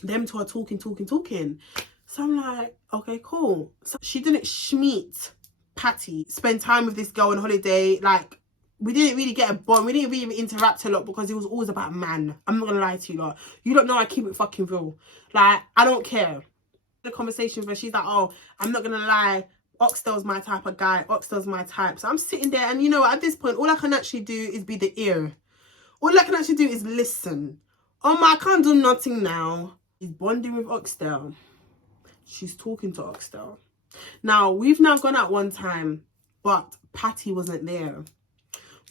Them two are talking. So I'm like, okay, cool. So she didn't schmeet Patty, spend time with this girl on holiday. Like, we didn't really get a bond. We didn't really interact a lot because it was always about man. I'm not gonna lie to you lot. You don't know I keep it fucking real. Like, I don't care. The conversation with her, she's like, oh, I'm not gonna lie. Oxtail's my type of guy. Oxtail's my type. So I'm sitting there and you know what, at this point, all I can actually do is be the ear. All I can actually do is listen. Oh my, I can't do nothing now. She's bonding with Oxtail. She's talking to Oxtail. Now, we've now gone out one time, but Patty wasn't there.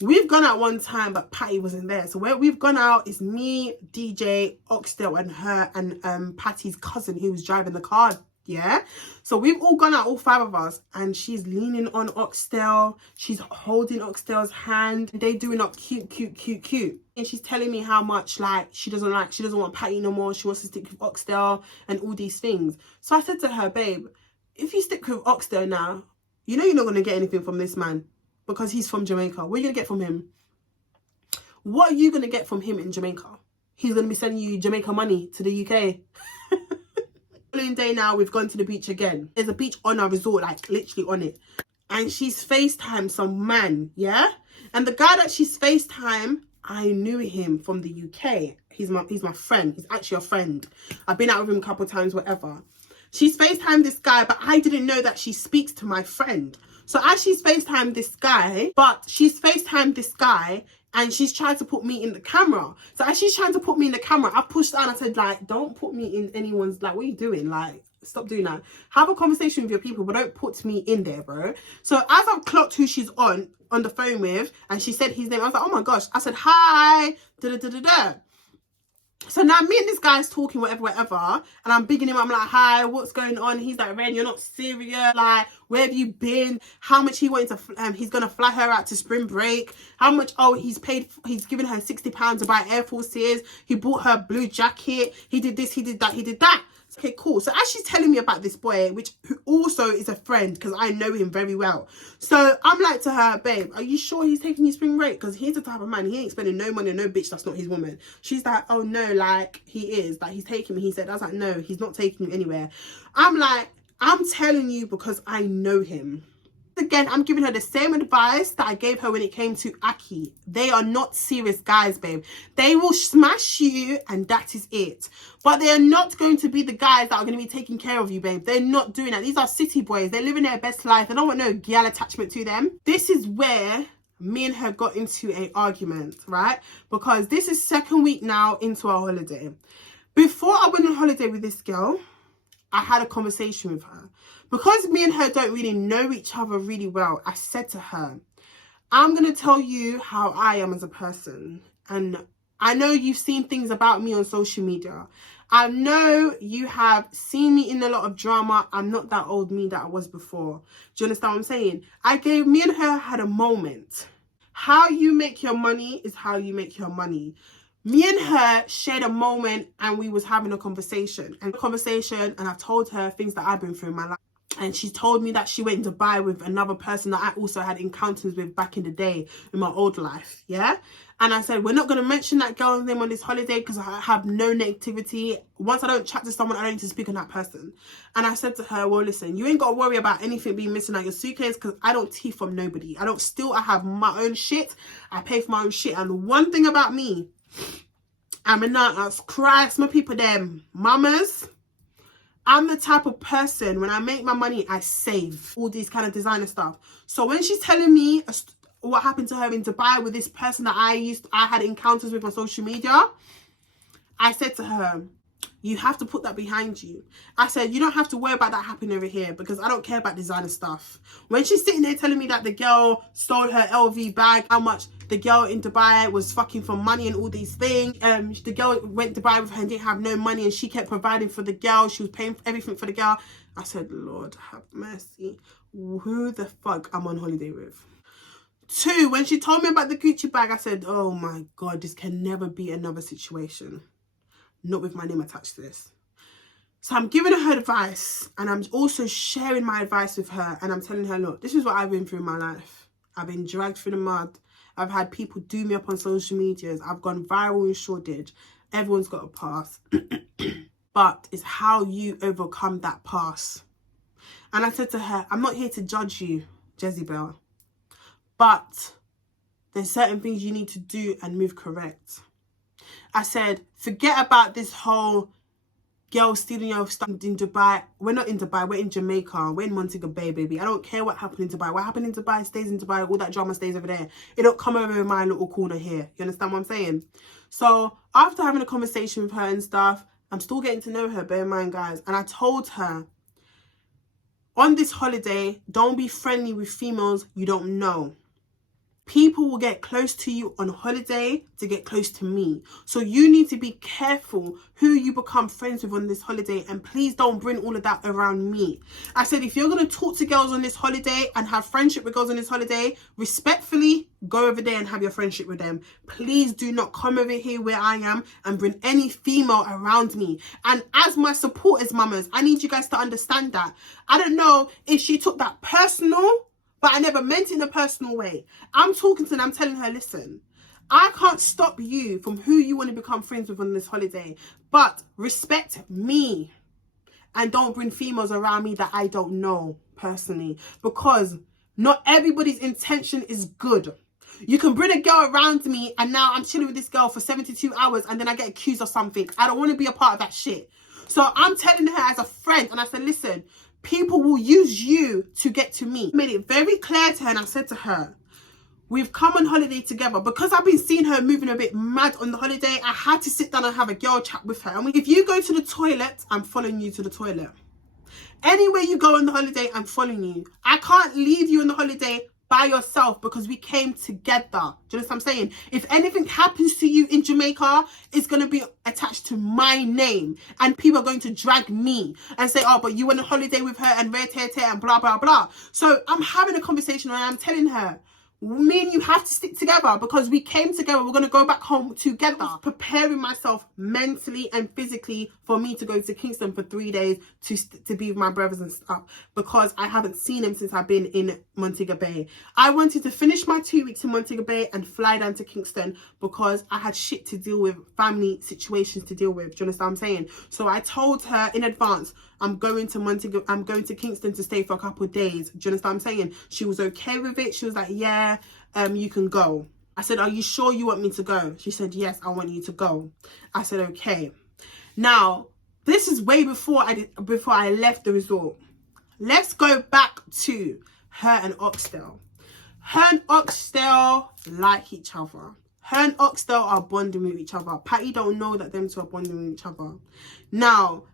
We've gone out one time, but Patty wasn't there. So where we've gone out is me, DJ, Oxtail, and her, and Patty's cousin who was driving the car. Yeah, so we've all gone out, all five of us, and she's leaning on Oxtail. She's holding Oxtail's hand. They doing up cute. And she's telling me how much like she doesn't want Patty no more. She wants to stick with Oxtail and all these things. So I said to her, babe, if you stick with Oxtail now, you know you're not gonna get anything from this man because he's from Jamaica. What are you gonna get from him? What are you gonna get from him in Jamaica? He's gonna be sending you Jamaica money to the UK. Following day now, we've gone to the beach again. There's a beach on our resort, like literally on it. And she's FaceTime some man, yeah? And the guy that she's FaceTime, I knew him from the UK. He's my friend. He's actually a friend. I've been out with him a couple of times, whatever. She's FaceTimed this guy, but I didn't know that she speaks to my friend. So as she's FaceTimed this guy, and she's trying to put me in the camera. So as she's trying to put me in the camera, I pushed down. I said, like, don't put me in anyone's, like, what are you doing? Like, stop doing that. Have a conversation with your people, but don't put me in there, bro. So as I've clocked who she's on the phone with, and she said his name, I was like, oh my gosh. I said, hi, da-da-da-da-da. So now me and this guy's talking, whatever, and I'm bigging him up. I'm like, hi, what's going on? He's like, Ren, you're not serious. Like, where have you been? How much he wanted to, he's going to fly her out to spring break. How much, oh, he's given her £60 to buy Air Forces. He bought her a blue jacket. He did this, he did that. Okay, cool. So as she's telling me about this boy, who also is a friend, because I know him very well. So I'm like to her, babe, are you sure he's taking you spring break? Because he's the type of man, he ain't spending no money on no bitch that's not his woman. She's like, oh no, like he is. Like he's taking me. He said, I was like, no, he's not taking you anywhere. I'm like, I'm telling you because I know him. Again, I'm giving her the same advice that I gave her when it came to Aki. They are not serious guys, babe. They will smash you and that is it. But they are not going to be the guys that are going to be taking care of you, babe. They're not doing that. These are city boys. They're living their best life. They don't want no girl attachment to them. This is where me and her got into an argument, right? Because this is second week now into our holiday. Before I went on holiday with this girl, I had a conversation with her. Because me and her don't really know each other really well, I said to her, I'm going to tell you how I am as a person. And I know you've seen things about me on social media. I know you have seen me in a lot of drama. I'm not that old me that I was before. Do you understand what I'm saying? Me and her had a moment. How you make your money is how you make your money. Me and her shared a moment and we was having a conversation. And I told her things that I've been through in my life. And she told me that she went to Dubai with another person that I also had encounters with back in the day in my old life, yeah? And I said, we're not going to mention that girl's name on this holiday because I have no negativity. Once I don't chat to someone, I don't need to speak on that person. And I said to her, well, listen, you ain't got to worry about anything being missing out your suitcase because I don't thief from nobody. I don't steal. I have my own shit. I pay for my own shit. And one thing about me, I'm a nut. I Christ, my people, them mamas. I'm the type of person, when I make my money, I save all these kind of designer stuff. So when she's telling me what happened to her in Dubai with this person that I had encounters with on social media, I said to her, You have to put that behind you. I said, you don't have to worry about that happening over here because I don't care about designer stuff. When she's sitting there telling me that the girl stole her LV bag, how much the girl in Dubai was fucking for money and all these things. The girl went to Dubai with her and didn't have no money and she kept providing for the girl. She was paying for everything for the girl. I said, Lord have mercy. Who the fuck I'm on holiday with? 2, when she told me about the Gucci bag, I said, oh my God, this can never be another situation. Not with my name attached to this. So I'm giving her advice and I'm also sharing my advice with her and I'm telling her, look, this is what I've been through in my life. I've been dragged through the mud. I've had people do me up on social medias. I've gone viral in Shoreditch. Everyone's got a pass. But it's how you overcome that pass. And I said to her, I'm not here to judge you, Jezebel. But there's certain things you need to do and move correct. I said, forget about this whole girl stealing your stuff in Dubai. We're not in Dubai, we're in Jamaica. We're in Montego Bay, baby. I don't care what happened in Dubai. What happened in Dubai stays in Dubai. All that drama stays over there. It don't come over in my little corner here. You understand what I'm saying? So after having a conversation with her and stuff, I'm still getting to know her, bear in mind, guys. And I told her, on this holiday, don't be friendly with females you don't know. People will get close to you on holiday to get close to me. So you need to be careful who you become friends with on this holiday. And please don't bring all of that around me. I said, if you're going to talk to girls on this holiday and have friendship with girls on this holiday, respectfully, go over there and have your friendship with them. Please do not come over here where I am and bring any female around me. And as my supporters, mamas, I need you guys to understand that. I don't know if she took that personal, but I never meant it in a personal way. I'm talking to her and I'm telling her, listen, I can't stop you from who you want to become friends with on this holiday, but respect me and don't bring females around me that I don't know personally, because not everybody's intention is good. You can bring a girl around me and now I'm chilling with this girl for 72 hours and then I get accused of something. I don't want to be a part of that shit. So I'm telling her as a friend, and I said, listen, people will use you to get to me. I made it very clear to her and I said to her, we've come on holiday together. Because I've been seeing her moving a bit mad on the holiday, I had to sit down and have a girl chat with her. And if you go to the toilet, I'm following you to the toilet. Anywhere you go on the holiday, I'm following you. I can't leave you on the holiday by yourself because we came together. Do you know what I'm saying? If anything happens to you in Jamaica, it's going to be attached to my name and people are going to drag me and say, oh, but you went on holiday with her and and blah, blah, blah. So I'm having a conversation and I'm telling her, me and you have to stick together because we came together. We're going to go back home together. Preparing myself mentally and physically for me to go to Kingston for 3 days to be with my brothers and stuff, because I haven't seen them since I've been in Montego Bay. I wanted to finish my 2 weeks in Montego Bay and fly down to Kingston because I had shit to deal with, family situations to deal with. Do you understand what I'm saying? So I told her in advance, I'm going to Kingston to stay for a couple of days. Do you understand what I'm saying? She was okay with it. She was like, yeah, you can go. I said, are you sure you want me to go? She said, yes, I want you to go. I said, okay. Now, this is way before I left the resort. Let's go back to her and Oxdale. Her and Oxdale like each other. Her and Oxdale are bonding with each other. Patty don't know that them two are bonding with each other. Now,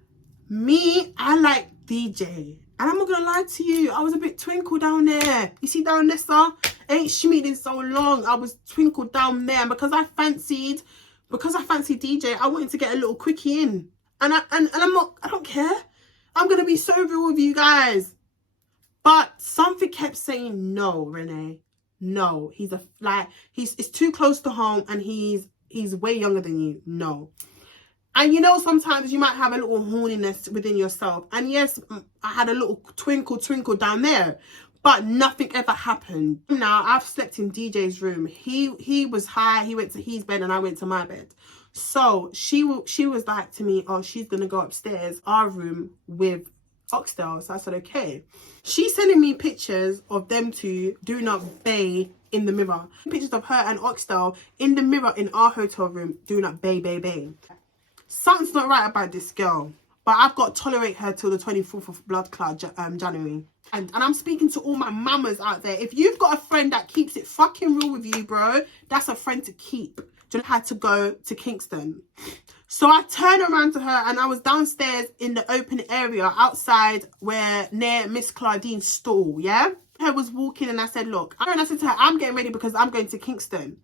me, I like DJ. And I'm not gonna lie to you, I was a bit twinkle down there. You see down there, sir? Ain't shimmied in so long. I was twinkled down there. And because I fancied DJ, I wanted to get a little quickie in. And I don't care. I'm gonna be so real with you guys. But something kept saying no, Renee. No. It's too close to home and he's way younger than you. No. And you know, sometimes you might have a little horniness within yourself. And yes, I had a little twinkle down there, but nothing ever happened. Now, I've slept in DJ's room. He was high. He went to his bed and I went to my bed. So she was like to me, oh, she's going to go upstairs, our room with Oxdale. So I said, okay. She's sending me pictures of them two doing up bay in the mirror. Pictures of her and Oxdale in the mirror in our hotel room doing up bay. Something's not right about this girl, but I've got to tolerate her till the 24th of blood clot, January. And I'm speaking to all my mamas out there. If you've got a friend that keeps it fucking real with you, bro, that's a friend to keep. Just had to go to Kingston. So I turned around to her and I was downstairs in the open area outside where near Miss Claudine's stall, yeah? I was walking and I said, look, and I said to her, I'm getting ready because I'm going to Kingston.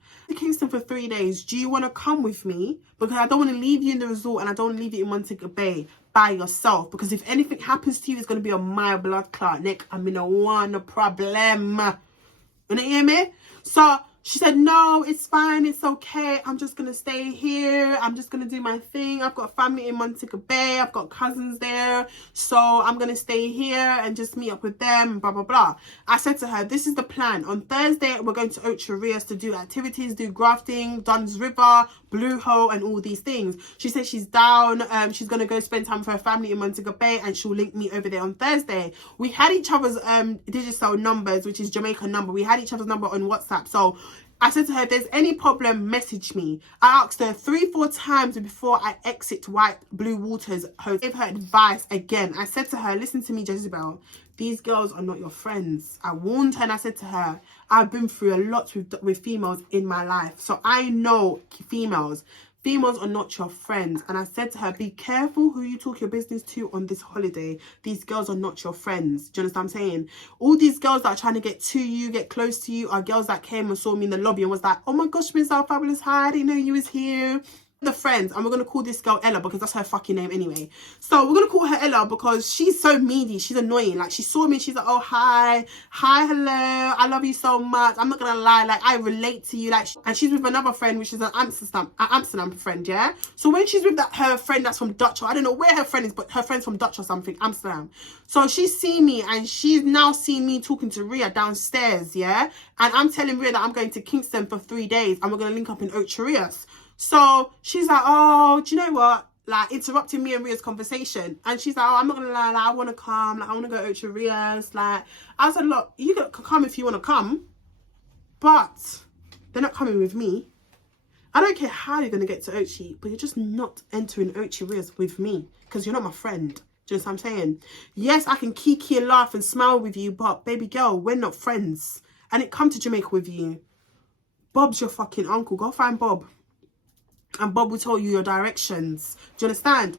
For 3 days. Do you want to come with me? Because I don't want to leave you in the resort and I don't want to leave you in Montego Bay by yourself. Because if anything happens to you, it's going to be on my blood clot, Nick. I'm in a one problem. You hear me? So she said, no, it's fine. It's okay. I'm just going to stay here. I'm just going to do my thing. I've got family in Montego Bay. I've got cousins there. So I'm going to stay here and just meet up with them, blah, blah, blah. I said to her, this is the plan. On Thursday, we're going to Ocho Rios to do activities, do grafting, Dunn's River, Blue Hole, and all these things. She said she's down. She's going to go spend time with her family in Montego Bay and she'll link me over there on Thursday. We had each other's digital numbers, which is Jamaican number. We had each other's number on WhatsApp. So I said to her, if there's any problem, message me. I asked her 3-4 times before I exit White Blue Waters. I gave her advice again. I said to her, listen to me, Jezebel. These girls are not your friends. I warned her and I said to her, I've been through a lot with females in my life. So I know females. Females are not your friends. And I said to her, be careful who you talk your business to on this holiday. These girls are not your friends. Do you understand what I'm saying? All these girls that are trying to get to you, get close to you, are girls that came and saw me in the lobby and was like, oh my gosh, Miss Al Fabulous, hi, I didn't know you was here. The friends, and we're going to call this girl Ella because that's her fucking name anyway. So we're going to call her Ella because she's so meaty. She's annoying. Like, she saw me, she's like, oh, hi, hello, I love you so much. I'm not going to lie, like, I relate to you. Like, and she's with another friend, which is an Amsterdam friend, yeah? So when she's with her friend that's from Dutch, or I don't know where her friend is, but her friend's from Dutch or something, Amsterdam. So she's seen me, and she's now seen me talking to Ria downstairs, yeah? And I'm telling Ria that I'm going to Kingston for 3 days, and we're going to link up in Ocho Rios. So she's like, oh, do you know what? Like, interrupting me and Ria's conversation. And she's like, oh, I'm not going to lie, like, I want to come. Like, I want to go to Ocho Rios. Like, I said, look, you can come if you want to come. But they're not coming with me. I don't care how you're going to get to Ochi, but you're just not entering Ocho Rios with me. Because you're not my friend. Do you know what I'm saying? Yes, I can kiki and laugh and smile with you, but baby girl, we're not friends. I didn't come to Jamaica with you. Bob's your fucking uncle. Go find Bob. And Bob will tell you your directions. Do you understand?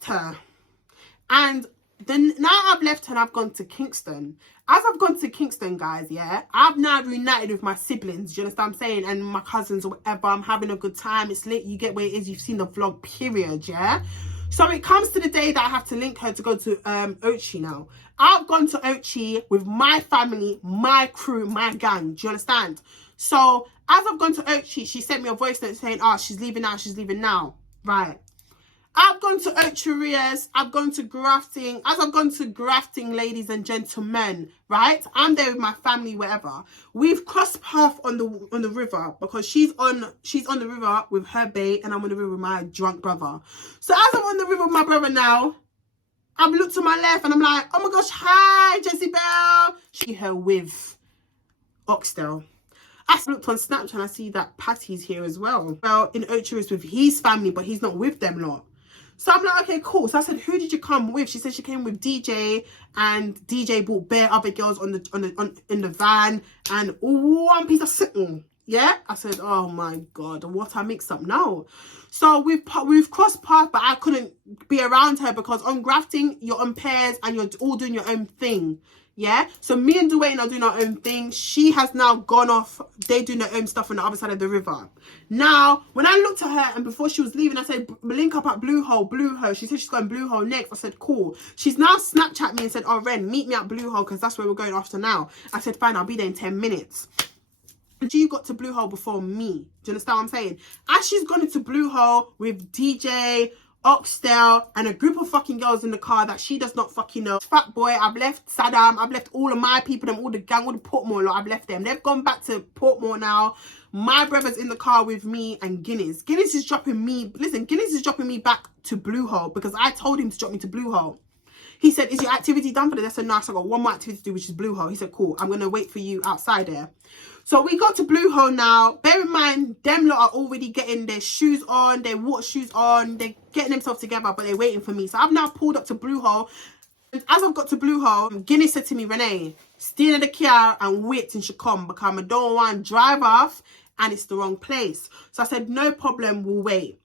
And then now I've left her and I've gone to Kingston. As I've gone to Kingston, guys, yeah, I've now reunited with my siblings. Do you understand what I'm saying? And my cousins or whatever. I'm having a good time. It's lit. You get where it is. You've seen the vlog, period, yeah? So it comes to the day that I have to link her to go to Ochi now. I've gone to Ochi with my family, my crew, my gang. Do you understand? So as I've gone to Ochi, she sent me a voice note saying, oh, she's leaving now, she's leaving now. Right. I've gone to Ocho Rios, I've gone to grafting. As I've gone to grafting, ladies and gentlemen, right? I'm there with my family, wherever. We've crossed path on the river because she's on the river with her bae and I'm on the river with my drunk brother. So as I'm on the river with my brother now, I've looked to my left and I'm like, oh my gosh, hi, Jezebel. She her with Oxtail. I looked on Snapchat and I see that Patty's here as well. Well, in Ocho Rios with his family, but he's not with them lot. So I'm like, okay, cool. So I said, who did you come with? She said she came with DJ, and DJ brought bare other girls in the van and one piece of sitting. Yeah, I said, oh my god, what I mixed up now. So we've crossed paths, but I couldn't be around her because on grafting you're on pairs and you're all doing your own thing. Yeah, so me and Dwayne are doing our own thing. She has now gone off. They're doing their own stuff on the other side of the river. Now, when I looked at her and before she was leaving, I said, link up at Blue Hole, Blue Hole. She said she's going Blue Hole next. I said, cool. She's now Snapchat me and said, oh, Ren, meet me at Blue Hole because that's where we're going after now. I said, fine, I'll be there in 10 minutes. And you got to Blue Hole before me. Do you understand what I'm saying? As she's gone into Blue Hole with DJ, Oxtail, and a group of fucking girls in the car that she does not fucking know. Fat boy, I've left Saddam, I've left all of my people, all the gang, all the Portmore lot, I've left them. They've gone back to Portmore now. My brother's in the car with me and Guinness. Guinness is dropping me, listen, Guinness is dropping me back to Blue Hole because I told him to drop me to Blue Hole. He said, is your activity done for this? I said, no, I got one more activity to do, which is Blue Hole. He said, cool, I'm going to wait for you outside there. So we got to Blue Hole now. Bear in mind, them lot are already getting their shoes on, their water shoes on. They're getting themselves together, but they're waiting for me. So I've now pulled up to Blue Hole. And as I've got to Blue Hole, Guinness said to me, Renee, stay in the car and wait till she come because I don't want to drive off and it's the wrong place. So I said, no problem, we'll wait.